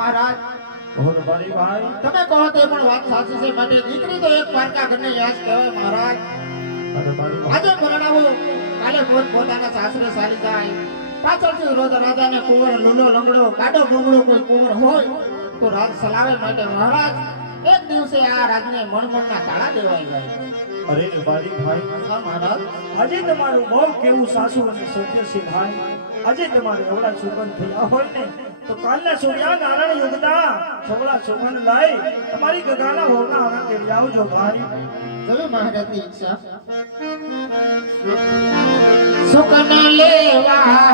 મારી ભાઈ તમે કહો તે પણ વાત સાચી છે. માટે દીકરી તો એક પારકા ઘરને યાદ કહેવાય મહારાજ. આજે પરણાવો કાલે મોત પોતાના સાસરે સારી જાય. પાછળથી રોજ રાજાને કુંવર લૂલો લંગડો કાઢો ગોમડો કોઈ કુંવર હોય તો રાજ સલાવે માટે મહારાજ. એક દિવસે આ રાજને મણમણના તાળા દેવાઈ જાય. અરે બારી ભાઈ. મહારાજ. આજે તમારું બહુ કેવું સાસુ અને સત્ય છે ભાઈ? આજે તમારે એવડા સુગંધ થયા હોય ને? તો કાલના સૂર્યા નારાયણ યુગતા છોકરા સુગંધ લઈ તમારી ગગાના હોરના આનંદ તેડી આવજો ભાઈ. ચલો મહારાજની ઈચ્છા. સુકન લેવા